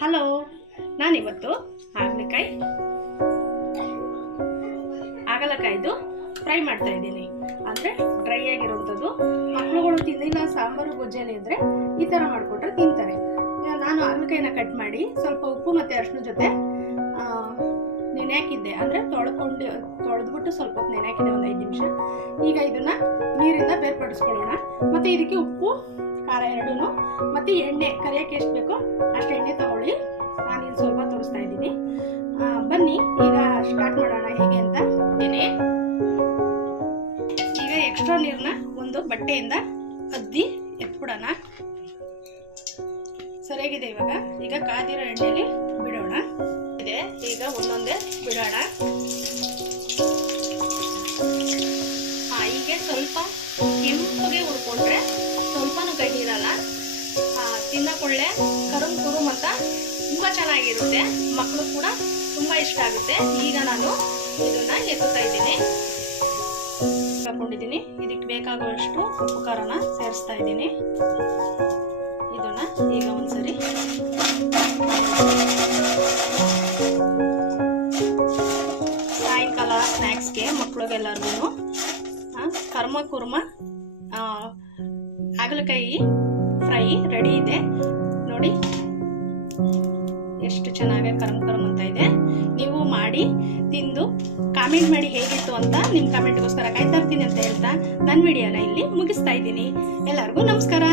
Hello, ನಾನಿವತ್ತು ಹಾಗಲಕಾಯ್ದು fry ಮಾಡ್ತಾ ಇದ್ದೀನಿ. ಅಂದರೆ ಡ್ರೈ ಆಗಿರುವಂಥದ್ದು. ಮಕ್ಕಳುಗಳು ತಿಂದಿನ ಸಾಂಬಾರು ಗೊಜ್ಜೆಲೆ ಇದ್ದರೆ ಈ ಥರ ಮಾಡಿಕೊಟ್ರೆ ತಿಂತಾರೆ. ನಾನು ಹಾಗಲಕಾಯಿನ ಕಟ್ ಮಾಡಿ ಸ್ವಲ್ಪ ಉಪ್ಪು ಮತ್ತು ಅರಿಶಿನ ಜೊತೆ ನೆನೆ ಹಾಕಿದ್ದೆ. ಅಂದರೆ ತೊಳೆದ್ಬಿಟ್ಟು ಸ್ವಲ್ಪ ಹೊತ್ತು ನೆನೆ ಹಾಕಿದ್ದೆ, ಒಂದು 5 ನಿಮಿಷ. ಈಗ ಇದನ್ನು ನೀರಿಂದ ಬೇರ್ಪಡಿಸ್ಕೊಳ್ಳೋಣ. ಮತ್ತು ಇದಕ್ಕೆ ಉಪ್ಪು ಖಾರ ಎರಡೂ ಮತ್ತು ಎಣ್ಣೆ ಕರಿಯೋಕ್ಕೆ ಎಷ್ಟು ಬೇಕೋ ಅಷ್ಟು ಎಣ್ಣೆ ತಗೊಳ್ಳಿ. ನಾನು ಇದು ಸ್ವಲ್ಪ ತೋರಿಸ್ತಾ ಇದ್ದೀನಿ. ಬನ್ನಿ ಈಗ ಸ್ಟಾರ್ಟ್ ಮಾಡೋಣ ಹೇಗೆ ಅಂತ. ಈಗ ಎಕ್ಸ್ಟ್ರಾ ನೀರನ್ನ ಒಂದು ಬಟ್ಟೆಯಿಂದ ಅದ್ದಿ ಎತ್ಬಿಡೋಣ. ಸರಿಯಾಗಿದೆ. ಈಗ ಕಾದಿರೋ ಎಣ್ಣೆಯಲ್ಲಿ ಬಿಡೋಣ. ಈಗ ಒಂದೊಂದೇ ಬಿಡೋಣ. ಹೀಗೆ ಸ್ವಲ್ಪ ಕೆಂಪಗೆ ಹುರ್ಕೊಂಡ್ರೆ ಸ್ವಲ್ಪನೂ ಕೈ ನೀರಲ್ಲ, ತಿನ್ನಕೊಳ್ಳೆ ಕುರುಮ್ ಅಂತ ತುಂಬ ಚೆನ್ನಾಗಿರುತ್ತೆ. ಮಕ್ಕಳು ಕೂಡ ತುಂಬ ಇಷ್ಟ ಆಗುತ್ತೆ. ಈಗ ನಾನು ಇದನ್ನ ಎತ್ತುತ್ತಾ ಇದ್ದೀನಿ, ಹಾಕೊಂಡಿದ್ದೀನಿ. ಇದಕ್ಕೆ ಬೇಕಾಗುವಷ್ಟು ಉಪ್ಪು ಖಾರನ ಸೇರಿಸ್ತಾ ಇದ್ದೀನಿ. ಇದನ್ನ ಈಗ ಒಂದ್ಸರಿ ಸಾಯಂಕಾಲ ಸ್ನ್ಯಾಕ್ಸ್ಗೆ ಮಕ್ಕಳಿಗೆಲ್ಲರಿಗೂ ಕುರ್ಮ ಹಾಗಲಕಾಯಿ ಫ್ರೈ ರೆಡಿ ಇದೆ. ನೋಡಿ ಎಷ್ಟು ಚೆನ್ನಾಗಿ ಕರಮ್ ಅಂತ ಇದೆ. ನೀವು ಮಾಡಿ ತಿಂದು ಕಾಮೆಂಟ್ ಮಾಡಿ ಹೇಗಿತ್ತು ಅಂತ. ನಿಮ್ಮ ಕಾಮೆಂಟ್ಗೋಸ್ಕರ ಕಾಯ್ತಾ ಇರ್ತೀನಿ ಅಂತ ಹೇಳ್ತಾ ನನ್ನ ವಿಡಿಯೋನ ಇಲ್ಲಿ ಮುಗಿಸ್ತಾ ಇದ್ದೀನಿ. ಎಲ್ಲರಿಗೂ ನಮಸ್ಕಾರ.